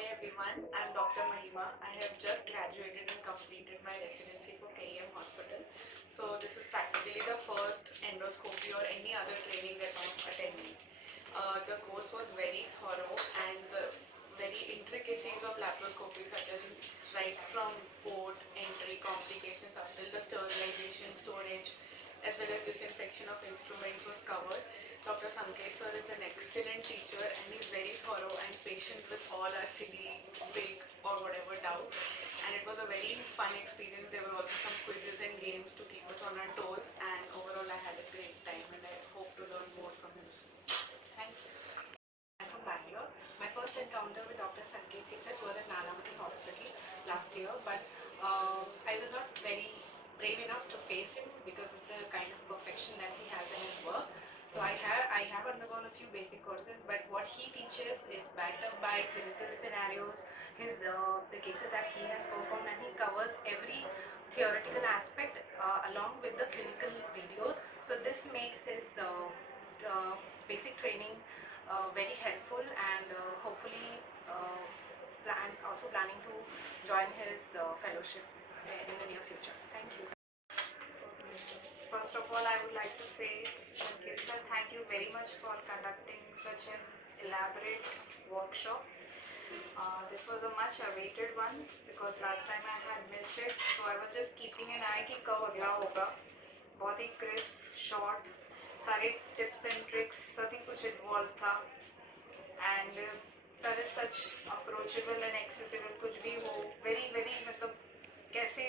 Hi everyone, I'm Dr. Mahima. I have just graduated and completed my residency for KEM Hospital. So this is practically the first endoscopy or any other training that I'm attending. The course was very thorough and the very intricacies of laparoscopy such as right from port, entry, complications until the sterilization, storage as well as disinfection of instruments was covered. Dr. Sanket sir is an excellent teacher and he's very thorough and patient with all our silly, big or whatever doubts. And it was a very fun experience. There were also some quizzes and games to keep us on our toes, and overall I had a great time and I hope to learn more from him soon. Thank you. I'm from Bangalore. My first encounter with Dr. Sanket Pisat was at Nanavati Hospital last year, but I was not very brave enough to face him because of the kind of perfection that he has in his work. So I have undergone a few basic courses, but what he teaches is backed up by clinical scenarios, the cases that he has performed, and he covers every theoretical aspect along with the clinical videos. So this makes his basic training very helpful, and hopefully also planning to join his fellowship in the near future. Thank you. First of all, I would like to say, Sanket sir, thank you very much for conducting such an elaborate workshop. This was a much awaited one because last time I had missed it, so I was just keeping an eye कि कब अगला होगा. बहुत ही crisp, short, सारे tips and tricks सभी कुछ involved था, and sir is such approachable and accessible. कुछ भी हो, very मतलब कैसे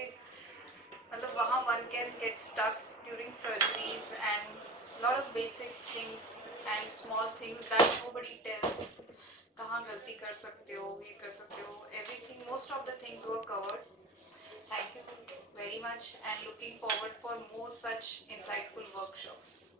मतलब वहाँ one can get stuck during surgeries and lot of basic things and small things that nobody tells. कहाँ गलती कर सकते हो, ये कर सकते हो, everything, most of the things were covered. Thank you very much and looking forward for more such insightful workshops.